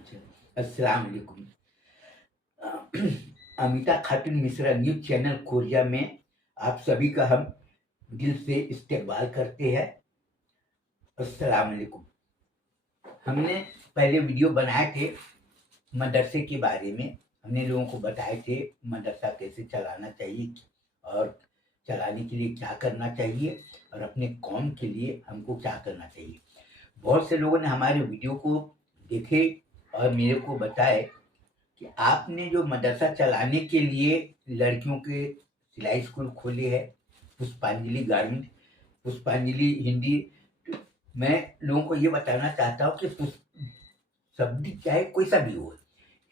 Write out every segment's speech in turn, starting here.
अच्छा, अस्सलाम वालेकुम। अमिता खातून मिश्रा न्यूज़ चैनल कोरिया में आप सभी का हम दिल से इस्तकबाल करते हैं। अस्सलाम वालेकुम। हमने पहले वीडियो बनाए थे मदरसे के बारे में। हमने लोगों को बताए थे मदरसा कैसे चलाना चाहिए और चलाने के लिए क्या करना चाहिए और अपने कौम के लिए हमको क्या करना चाहिए। बहुत से लोगों ने हमारे वीडियो को देखे और मेरे को बताए कि आपने जो मदरसा चलाने के लिए लड़कियों के सिलाई स्कूल खोले है, पुष्पांजलि गारमेंट, पुष्पांजलि हिंदी। मैं लोगों को ये बताना चाहता हूँ कि शब्द चाहे कोई सा भी हो,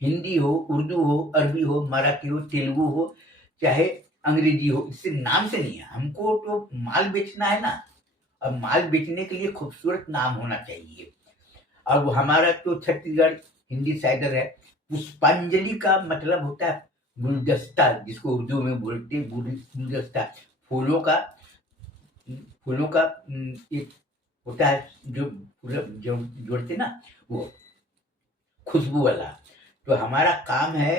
हिंदी हो, उर्दू हो, अरबी हो, मराठी हो, तेलुगु हो, चाहे अंग्रेजी हो, इससे नाम से नहीं है। हमको तो माल बेचना है ना, और माल बेचने के लिए खूबसूरत नाम होना चाहिए। और वो हमारा तो छत्तीसगढ़ हिंदी साइडर है। पुष्पांजलि का मतलब होता है गुलदस्ता, जिसको उर्दू में बोलते हैं गुलदस्ता। फूलों का फूलों का एक होता है जो जो जोड़ते ना, वो खुशबू वाला। तो हमारा काम है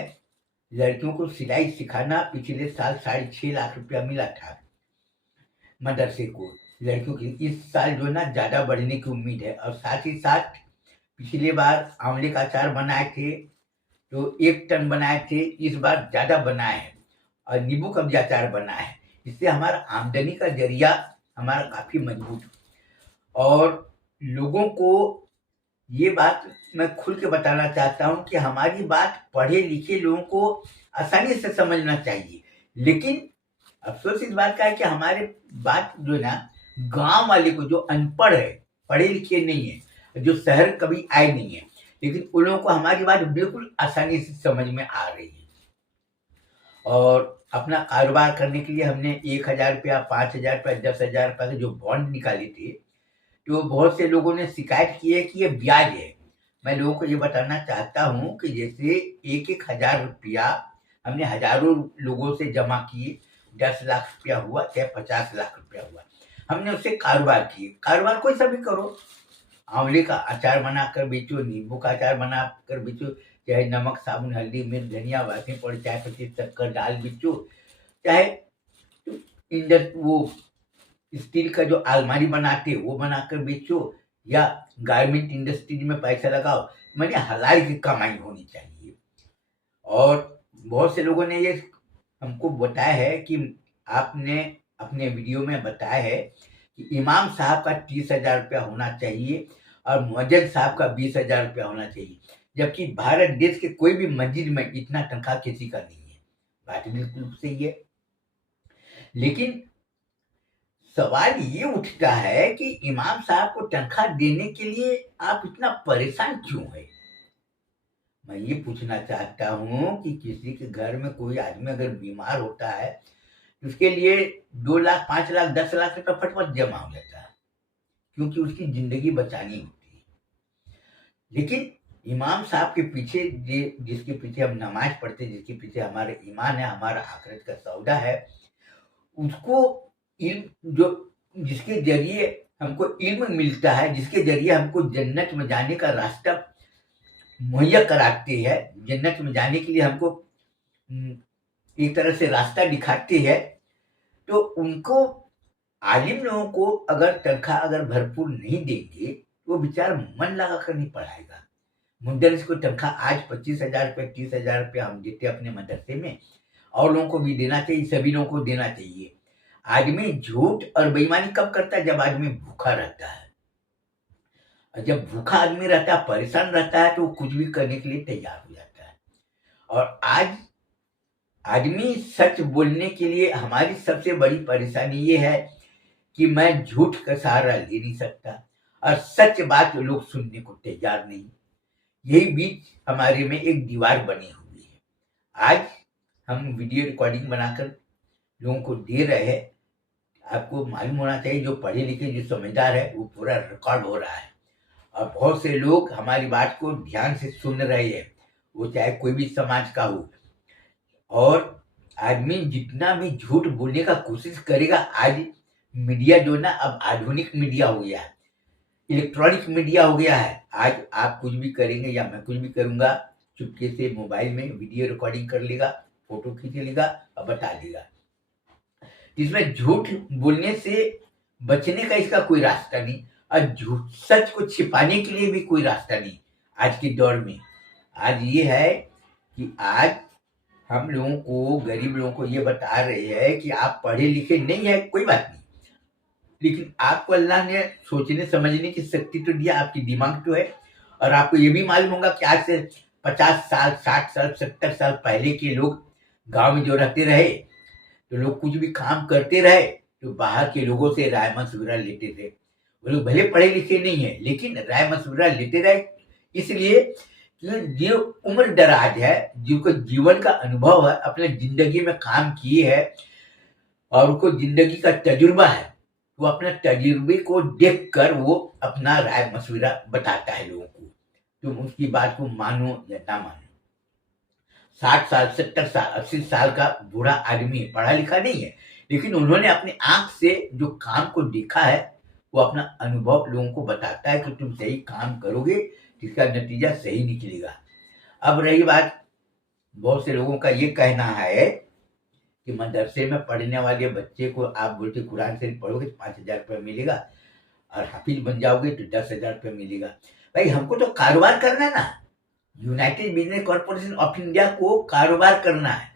लड़कियों को सिलाई सिखाना। पिछले साल 6.5 लाख रुपया मिला था मदरसे को लड़कियों की। इस साल जो है ना ज्यादा बढ़ने की उम्मीद है। और साथ ही साथ पिछली बार आंवले का अचार बनाए थे तो 1 टन बनाए थे, इस बार ज्यादा बनाए हैं। और नींबू का भी अचार बना है। इससे हमारा आमदनी का जरिया हमारा काफी मजबूत। और लोगों को ये बात मैं खुल के बताना चाहता हूँ कि हमारी बात पढ़े लिखे लोगों को आसानी से समझना चाहिए। लेकिन अफसोस इस बात का है कि हमारे बात जो है ना, गांव वाले को जो अनपढ़ है, पढ़े लिखे नहीं है, जो शहर कभी आए नहीं है, लेकिन उन लोगों को हमारी बात बिल्कुल आसानी से समझ में आ रही है। और अपना कारोबार करने के लिए हमने 1,000 रुपया, 5,000 रुपया, 10,000 रुपया के जो बॉन्ड निकाले थे, तो बहुत से लोगों ने शिकायत की है कि ये ब्याज है। मैं लोगों को ये बताना चाहता हूँ कि जैसे 1,000 रुपया हमने हजारों लोगों से जमा किए, 10 लाख रुपया हुआ चाहे 50 लाख रुपया हुआ, हमने उससे कारोबार किए। कारोबार कोई सा भी करो, आंवले का अचार बनाकर बेचो, नींबू का अचार बनाकर बेचो, चाहे नमक साबुन हल्दी मिर्च धनिया बातें पड़े, चाय पत्ती शक्कर दाल बेचो, चाहे इंडस्ट वो स्टील का जो अलमारी बनाते वो बनाकर बेचो, या गारमेंट इंडस्ट्रीज में पैसा लगाओ। मैंने हलाल की कमाई होनी चाहिए। और बहुत से लोगों ने ये हमको बताया है कि आपने अपने वीडियो में बताया है कि इमाम साहब का 30,000 रुपया होना चाहिए और मुअज्जिन साहब का 20,000 रुपया होना चाहिए, जबकि भारत देश के कोई भी मस्जिद में इतना तनख्वाह किसी का नहीं है। बात बिल्कुल सही है। लेकिन सवाल ये उठता है कि इमाम साहब को तनख्वाह देने के लिए आप इतना परेशान क्यों है। मैं ये पूछना चाहता हूँ कि किसी के घर में कोई आदमी अगर बीमार होता है तो उसके लिए 2 लाख, 5 लाख, 10 लाख रुपया फटफट जमा हो जाता है, क्योंकि उसकी जिंदगी बचानी होती है। लेकिन इमाम साहब के पीछे जिसके पीछे हम नमाज पढ़ते, जिसके पीछे हमारा ईमान है, हमारा आखिरत का सौदा है, उसको इल्म जो जिसके जरिए हमको इल्म मिलता है, जिसके जरिए हमको जन्नत में जाने का रास्ता मुहैया कराती है, जन्नत में जाने के लिए हमको एक तरह से रास्ता दिखाती है, तो उनको आलिम लोगों को अगर तनख्वाह अगर भरपूर नहीं देंगे तो वो बेचारा मन लगा कर नहीं पढ़ाएगा। मुदर्रिस को तनख्वाह आज 25,000 रुपये, 30,000 रुपया हम देते अपने मदरसे में, और लोगों को भी देना चाहिए, सभी लोगों को देना चाहिए। आदमी झूठ और बेईमानी कब करता है? जब आदमी भूखा रहता है। और जब भूखा आदमी रहता है, परेशान रहता है, तो वो कुछ भी करने के लिए तैयार हो जाता है। और आज आदमी सच बोलने के लिए हमारी सबसे बड़ी परेशानी ये है कि मैं झूठ का सहारा ले नहीं सकता, और सच बात लोग सुनने को तैयार नहीं। यही बीच हमारे में एक दीवार बनी हुई है। आज हम वीडियो रिकॉर्डिंग बनाकर लोगों को दे रहे हैं। आपको मालूम होना चाहिए, जो पढ़े लिखे जो समझदार है वो पूरा रिकॉर्ड हो रहा है, और बहुत से लोग हमारी बात को ध्यान से सुन रहे हैं, वो चाहे कोई भी समाज का हो। और आदमी जितना भी झूठ बोलने का कोशिश करेगा, आज मीडिया जो ना अब आधुनिक मीडिया हो गया है। इलेक्ट्रॉनिक मीडिया हो गया है। आज आप कुछ भी करेंगे या मैं कुछ भी करूंगा, चुपके से मोबाइल में वीडियो रिकॉर्डिंग कर लेगा, फोटो खींच लेगा और बता देगा। इसमें झूठ बोलने से बचने का इसका कोई रास्ता नहीं, और झूठ सच को छिपाने के लिए भी कोई रास्ता नहीं आज के दौर में। आज ये है कि आज हम लोगों को, गरीब लोगों को ये बता रहे हैं कि आप पढ़े लिखे नहीं है, कोई बात नहीं, लेकिन आपको अल्लाह ने सोचने समझने की शक्ति तो दिया, आपकी दिमाग तो है। और आपको ये भी मालूम होगा कि आज से 50 साल, 60 साल, 70 साल पहले के लोग गांव में जो रहते रहे, तो लोग कुछ भी काम करते रहे तो बाहर के लोगों से राय मशविरा लेते थे। वो लोग भले पढ़े लिखे नहीं है, लेकिन राय मशविरा लेते रहे, इसलिए कि जो उम्र दराज है, जिनको जीवन का अनुभव है, अपने जिंदगी में काम किए है और उनको जिंदगी का तजुर्बा है, वो अपने तजुर्बे को देखकर वो अपना राय मशविरा बताता है लोगों को। तुम उसकी बात को मानो या ना मानो। 60 साल, 70 साल, 80 साल का बूढ़ा आदमी है, पढ़ा लिखा नहीं है, लेकिन उन्होंने अपनी आंख से जो काम को देखा है, वो अपना अनुभव लोगों को बताता है कि तुम सही काम करोगे, इसका नतीजा सही निकलेगा। अब रही बात, बहुत से लोगों का ये कहना है कि मदरसे में पढ़ने वाले बच्चे को आप बोलते कुरान शरीफ पढ़ोगे तो 5,000 रुपये मिलेगा, और हाफिज बन जाओगे तो 10,000 रुपये मिलेगा। भाई हमको तो कारोबार करना है ना, United business corporation of India को कारोबार करना है,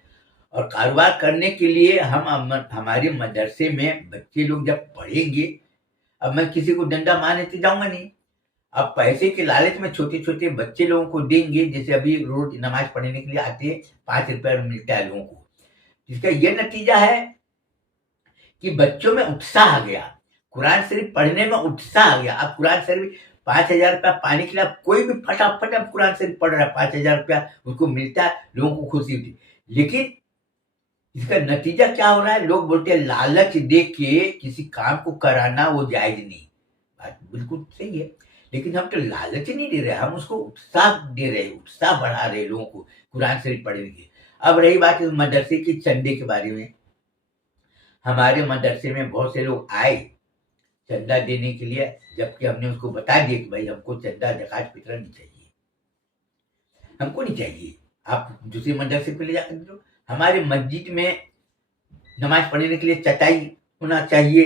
और कारोबार करने के लिए हमारे मदरसे में बच्चे लोग जब पढ़ेंगे, अब मैं किसी को डंडा मारने तो जाऊंगा नहीं। अब पैसे के लालच में छोटे छोटे बच्चे लोगों को देंगे, जैसे अभी रोज नमाज पढ़ने के लिए आते हैं, 5 रुपये मिलता है लोगों को। इसका यह नतीजा है कि बच्चों में उत्साह आ गया, कुरान शरीफ पढ़ने में उत्साह आ गया। अब कुरान शरीफ 5,000 रुपया पाने के लिए कोई भी फटाफट अब कुरान शरीफ पढ़ रहा है, 5,000 रुपया उसको मिलता है, लोगों को खुशी होती। लेकिन इसका नतीजा क्या हो रहा है, लोग बोलते हैं लालच दे के किसी काम को कराना वो जायज नहीं। बात बिल्कुल सही है, लेकिन हम तो लालच नहीं दे रहे, हम उसको उत्साह दे रहे, उत्साह बढ़ा रहे लोगों को कुरान शरीफ पढ़ने की। अब रही बात इस मदरसे के चंदे के बारे में, हमारे मदरसे में बहुत से लोग आए चंदा देने के लिए, जबकि हमने उसको बता दिया कि भाई हमको चंदा ज़कात फितरा नहीं चाहिए, हमको नहीं चाहिए, आप दूसरे मदरसे पे ले जाकर दो। हमारे मस्जिद में नमाज पढ़ने के लिए चटाई होना चाहिए,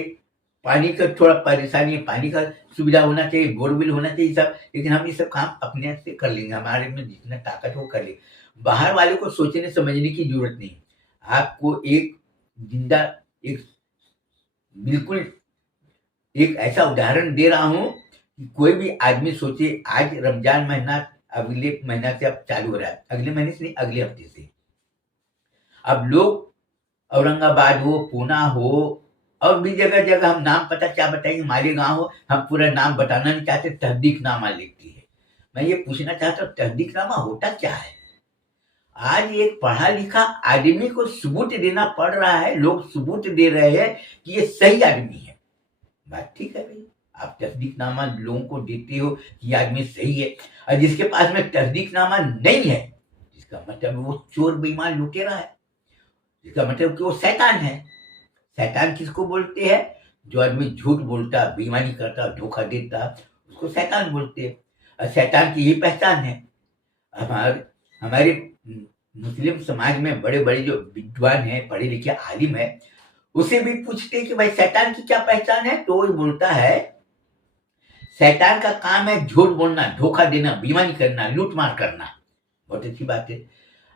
पानी का थोड़ा परेशानी है, पानी का सुविधा होना चाहिए, बोरवेल होना चाहिए सब, लेकिन हम ये सब काम अपने से कर लेंगे, हमारे में जितना ताकत हो कर लेंगे। बाहर वाले को सोचने समझने की जरूरत नहीं। आपको एक जिंदा, एक बिल्कुल एक ऐसा उदाहरण दे रहा हूं कि कोई भी आदमी सोचे, आज रमजान महीना अगले महीना से अब चालू हो रहा है, अगले महीने से नहीं, अगले हफ्ते से। अब लोग औरंगाबाद हो, पूना हो, और भी जगह जगह, हम नाम पता क्या बताएंगे, मालेगांव हो, हम पूरा नाम बताना नहीं चाहते, तहदीकनामा लिखती है। मैं ये पूछना चाहता हूँ, तहदीकनामा होता क्या है? आज एक पढ़ा लिखा आदमी को सबूत देना पड़ रहा है, लोग सबूत दे रहे हैं कि ये सही आदमी है। बात ठीक है भाई, आप तस्दीकनामा लोगों को देते हो कि आदमी सही है, और जिसके पास में तस्दीकनामा नहीं है, इसका मतलब वो चोर बेईमान लुटेरा है, इसका मतलब कि वो शैतान है। शैतान किसको बोलते हैं? जो आदमी झूठ बोलता, बेईमानी करता, धोखा देता, उसको शैतान बोलते हैं। और शैतान की यही पहचान है। हमारे मुस्लिम समाज में बड़े बड़े जो विद्वान हैं, पढ़े लिखे आलिम है, उसे भी पूछते कि भाई शैतान की क्या पहचान है, तो वो बोलता है शैतान का काम है झूठ बोलना, धोखा देना, बेईमानी करना, लूटमार करना। बहुत अच्छी बात है।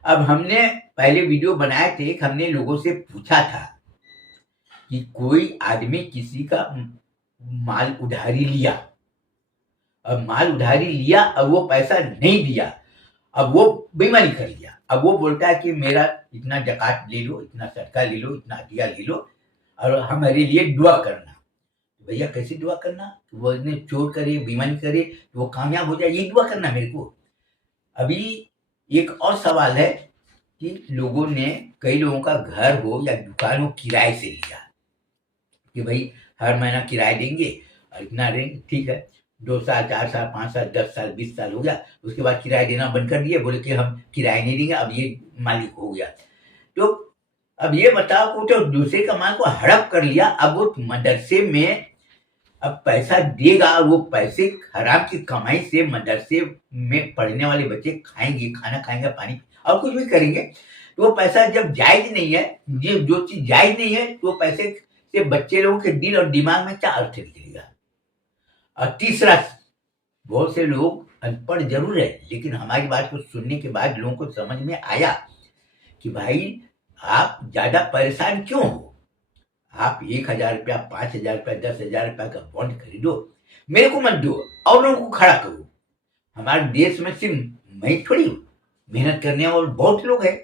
अब हमने पहले वीडियो बनाए थे, हमने लोगों से पूछा था कि कोई आदमी किसी का माल उधारी लिया, अब माल उधारी लिया, अब वो पैसा नहीं दिया, अब वो बेईमानी कर लिया। अब वो बोलता है कि मेरा इतना ज़कात ले लो, इतना सदका ले लो, इतना हदिया ले लो, और हमारे लिए दुआ करना। भैया कैसे दुआ करना? वो इतने चोर करे, बेईमानी करे तो वो कामयाब हो जाए, यही दुआ करना मेरे को। अभी एक और सवाल है कि लोगों ने, कई लोगों का घर हो या दुकान हो, किराए से लिया कि भाई हर महीना किराया देंगे और इतना देंगे, ठीक है। 2 साल, 4 साल, 5 साल, 10 साल, 20 साल हो गया, उसके बाद किराया देना बंद कर दिए, बोले कि हम किराया नहीं देंगे, अब ये मालिक हो गया। तो अब ये बताओ, को तो दूसरे का माल को हड़प कर लिया, अब वो मदरसे में अब पैसा देगा और वो पैसे हराम की कमाई से मदरसे में पढ़ने वाले बच्चे खाएंगे, खाना खाएंगे, पानी और कुछ भी करेंगे, तो वो पैसा जब जायज नहीं है, जो चीज जायज नहीं है, तो पैसे से बच्चे लोगों के दिल और दिमाग में क्या अर्थ निकलेगा। और तीसरा, बहुत से लोग अनपढ़ जरूर है, लेकिन हमारी बात को सुनने के बाद लोगों को समझ में आया कि भाई आप ज्यादा परेशान क्यों हो, आप 1,000 रुपया, 5,000 रुपया, 10,000 रुपया का बॉन्ड खरीदो, मेरे को मत दो और लोगों को खड़ा करो। हमारे देश में सिर्फ मैं थोड़ी हूँ, मेहनत करने वाले बहुत लोग हैं।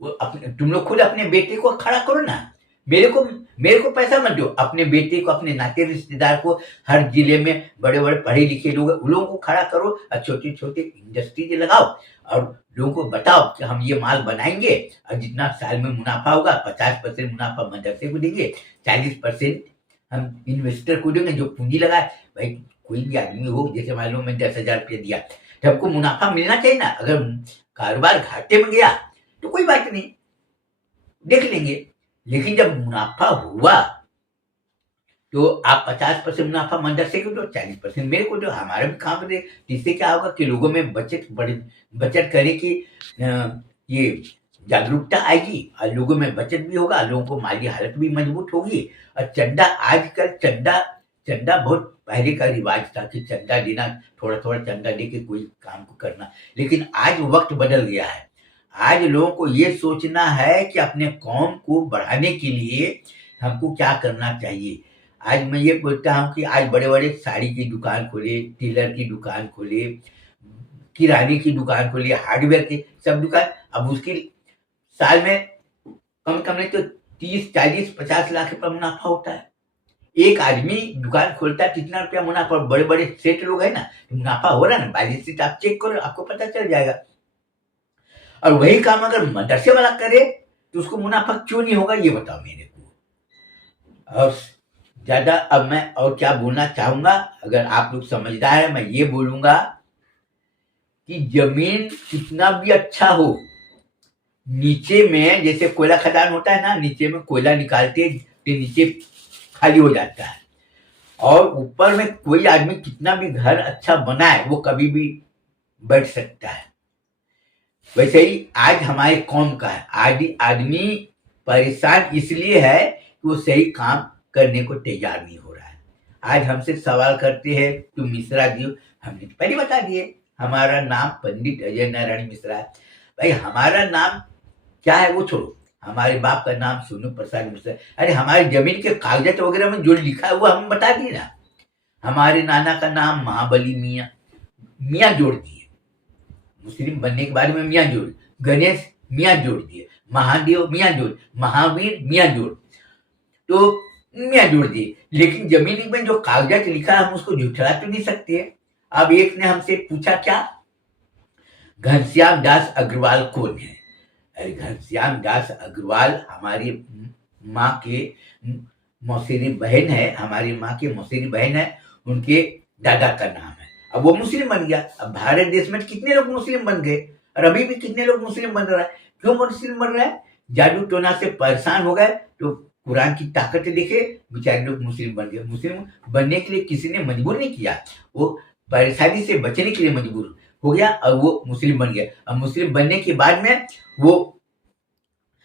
वो अपने, तुम लोग खुद अपने बेटे को खड़ा करो ना, मेरे को पैसा मत दो, अपने बेटे को, अपने नाते रिश्तेदार को, हर जिले में बड़े बड़े पढ़े लिखे लोग उन लोगों को खड़ा करो और छोटे छोटे इंडस्ट्रीज लगाओ और लोगों को बताओ कि हम ये माल बनाएंगे और जितना साल में मुनाफा होगा 50% मुनाफा मदरसे को देंगे, 40% हम इन्वेस्टर को देंगे जो पूंजी लगाए। भाई कोई भी आदमी हो, जैसे मान लो मैं 10,000 रुपया दिया, तो हमको मुनाफा मिलना चाहिए ना। अगर कारोबार घाटे में गया तो कोई बात नहीं, देख लेंगे, लेकिन जब मुनाफा हुआ तो आप 50% मुनाफा मदरसे को दो, 40% मेरे को दो, हमारे भी काम दे। इससे क्या होगा कि लोगों में बचत करने की ये जागरूकता आएगी और लोगों में बचत भी होगा, लोगों को माली हालत भी मजबूत होगी। और चंदा, आजकल चंदा बहुत पहले का रिवाज था कि चंदा देना, थोड़ा थोड़ा चंदा दे के कोई काम को करना, लेकिन आज वक्त बदल गया है। आज लोगों को ये सोचना है कि अपने कौम को बढ़ाने के लिए हमको क्या करना चाहिए। आज मैं ये बोलता हूँ कि आज बड़े बड़े साड़ी की दुकान खोले, टेलर की दुकान खोले, किराने की दुकान खोले, हार्डवेयर की सब दुकान, अब उसकी साल में कम नहीं तो 30, 40, 50 लाख रुपया मुनाफा होता है। एक आदमी दुकान खोलता है, कितना रुपया मुनाफा, बड़े बड़े सेठ लोग है ना, मुनाफा हो रहा है ना, बैलेंस शीट आप चेक करो, आपको पता चल जाएगा। और वही काम अगर मदरसे वाला करे तो उसको मुनाफा क्यों नहीं होगा, ये बताओ मेरे को। और ज्यादा अब मैं और क्या बोलना चाहूंगा, अगर आप लोग समझदार है, मैं ये बोलूंगा कि जमीन कितना भी अच्छा हो, नीचे में जैसे कोयला खदान होता है ना, नीचे में कोयला निकालते तो नीचे खाली हो जाता है, और ऊपर में कोई आदमी कितना भी घर अच्छा बनाए वो कभी भी बैठ सकता है। वैसे ही आज हमारे कौम का है, आदमी परेशान इसलिए है कि वो सही काम करने को तैयार नहीं हो रहा है। आज हमसे सवाल करते हैं तुम मिश्रा जी हो, हमने पहले बता दिए हमारा नाम पंडित अजय नारायण मिश्रा है। भाई हमारा नाम क्या है वो छोड़ो, हमारे बाप का नाम सोनू प्रसाद मिश्रा। अरे हमारी जमीन के कागजात वगैरह में जो लिखा है वो हम बता दिए ना। हमारे नाना का नाम महाबली मियाँ जोड़ दिए, मुस्लिम बनने के बाद में मियाँ जोड़, गणेश मियाँ जोड़ दिए, महादेव मियाँ जोड़, महावीर मियाँ जोड़, तो मियाँ जोड़ दिए। लेकिन जमीन में जो कागजात लिखा है हम उसको झुठला तो नहीं सकते। अब एक ने हमसे पूछा क्या, घनश्याम दास अग्रवाल कौन है। अरे घनश्याम दास अग्रवाल हमारी माँ के मौसेरी बहन है, हमारी माँ की मौसेरी बहन है, उनके दादा का नाम है। अब वो मुस्लिम बन गया। अब भारत देश में कितने लोग मुस्लिम बन गए और अभी भी कितने लोग मुस्लिम बन रहा है। क्यों मुस्लिम बन रहा है, जादू टोना से परेशान हो गए तो कुरान की ताकत देखे बेचारे लोग मुस्लिम बन गए। मुस्लिम बनने के लिए किसी ने मजबूर नहीं किया, वो परेशानी से बचने के लिए मजबूर हो गया और वो मुस्लिम बन गया। अब मुस्लिम बनने के बाद में वो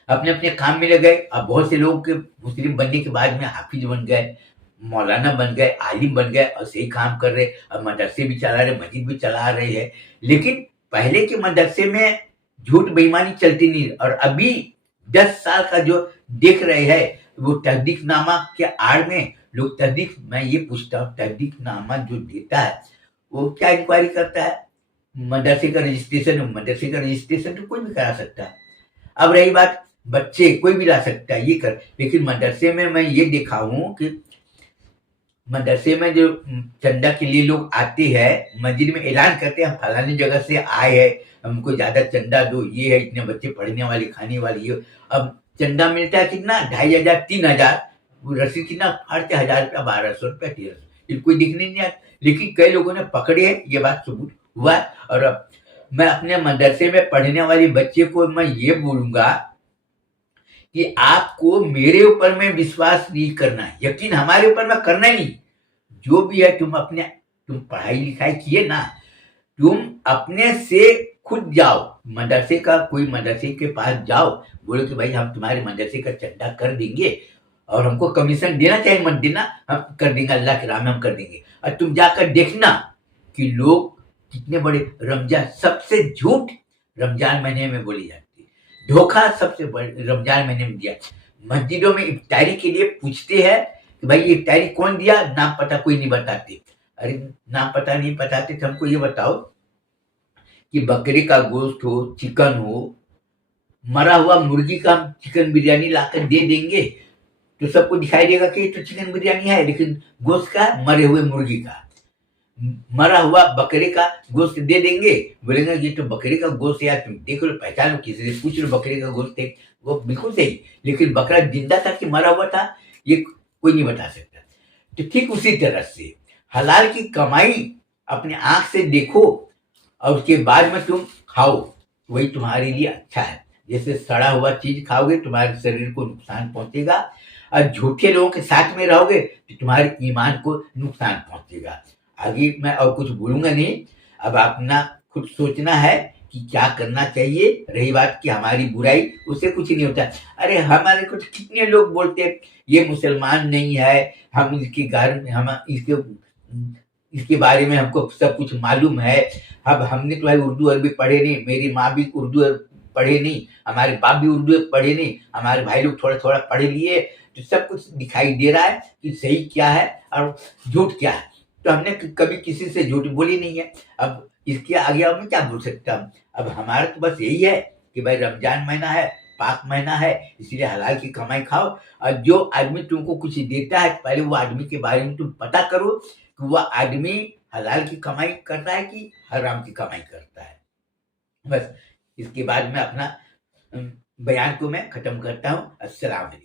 अपने अपने काम में लग गए। अब बहुत से लोग के मुस्लिम बनने के बाद में हाफिज बन गए, मौलाना बन गए, आलिम बन गए और सही काम कर रहे, अब मदरसे भी चला रहे, मस्जिद भी चला रहे हैं। लेकिन पहले के मदरसे में झूठ बेईमानी चलती नहीं, और अभी 10 साल का जो देख रहे हैं वो तहदीकनामा के आड़ में लोग मैं ये पूछता हूँ, तहदीकनामा जो देता है वो क्या इंक्वायरी करता है, मदरसे का रजिस्ट्रेशन तो कोई भी करा सकता है। अब रही बात बच्चे, कोई भी ला सकता है ये कर, लेकिन मदरसे में मैं ये देखा हूँ कि मदरसे में जो चंदा के लिए लोग आते हैं, मस्जिद में ऐलान करते हैं हम फलानी जगह से आए हैं, हमको ज्यादा चंदा दो, ये है इतने बच्चे पढ़ने वाले खाने वाले ये। अब चंदा मिलता है कितना, 2,500 3,000, रसीद कितना फाड़ते, 1,000 रुपया, 1,200 रुपया, 1,300, कोई दिखने नहीं आता। लेकिन कई लोगों ने पकड़े है, ये बात सबूत हुआ। और अब मैं अपने मदरसे में पढ़ने वाले बच्चे को मैं ये बोलूंगा कि आपको मेरे ऊपर में विश्वास नहीं करना है, यकीन हमारे ऊपर में करना ही नहीं। जो भी है तुम पढ़ाई लिखाई किए ना, तुम अपने से खुद जाओ, कोई मदरसे के पास जाओ, बोलो कि भाई हम तुम्हारे मदरसे का चंदा कर देंगे और हमको कमीशन देना चाहिए, मत देना, हम कर देंगे, अल्लाह के राह में हम कर देंगे। और तुम जाकर देखना कि लोग कितने बड़े रमजान, सबसे झूठ रमजान महीने में बोली जाती है, धोखा सबसे बड़े रमजान महीने में दिया। मस्जिदों में इफ्तारी के लिए पूछते हैं कि भाई ये इफ्तारी कौन दिया, नाम पता कोई नहीं बताते। अरे नाम पता नहीं बताते तो हमको ये बताओ कि बकरे का गोश्त हो, चिकन हो, मरा हुआ मुर्गी का हम चिकन बिरयानी लाकर दे देंगे तो सबको दिखाई देगा कि ये तो चिकन बिरयानी है, लेकिन गोश्त का मरे हुए मुर्गी का, मरा हुआ बकरे का गोश्त दे देंगे, बोलेंगे ये तो बकरे का गोश्त है, तुम देख लो, पहचान लो, किसी से पूछ लो बकरे का गोश्त है, वो बिल्कुल सही, लेकिन बकरा जिंदा था कि मरा हुआ था ये कोई नहीं बता सकता। तो ठीक उसी तरह से हलाल की कमाई अपने आंख से देखो और उसके बाद में तुम खाओ, वही तुम्हारे लिए अच्छा है। जैसे सड़ा हुआ चीज खाओगे तुम्हारे शरीर को नुकसान पहुंचेगा, और झूठे लोगों के साथ में रहोगे तो तुम्हारे ईमान को नुकसान पहुंचेगा। आगे मैं और कुछ बोलूंगा नहीं, अब अपना खुद सोचना है कि क्या करना चाहिए। रही बात कि हमारी बुराई, उससे कुछ नहीं होता। अरे हमारे को तो कितने लोग बोलते हैं ये मुसलमान नहीं है, हम इसके घर में, हम इसके बारे में हमको सब कुछ मालूम है। अब हमने तो भाई उर्दू अरबी पढ़े नहीं, मेरी माँ भी उर्दू पढ़े नहीं, हमारे बाप भी उर्दू पढ़े नहीं, हमारे भाई लोग थोड़ा थोड़ा पढ़े लिए, तो सब कुछ दिखाई दे रहा है कि सही क्या है और झूठ क्या है। तो हमने कभी किसी से झूठ बोली नहीं है। अब इसके आगे अब मैं क्या बोल सकता हूँ। अब हमारा तो बस यही है कि भाई रमजान महीना है, पाक महीना है, इसलिए हलाल की कमाई खाओ। और जो आदमी तुमको कुछ देता है पहले वो आदमी के बारे में तुम पता करो कि वह आदमी हलाल की कमाई करता है कि हराम की कमाई करता है। बस इसके बाद में अपना बयान को मैं खत्म करता हूँ। अस्सलाम वालेकुम।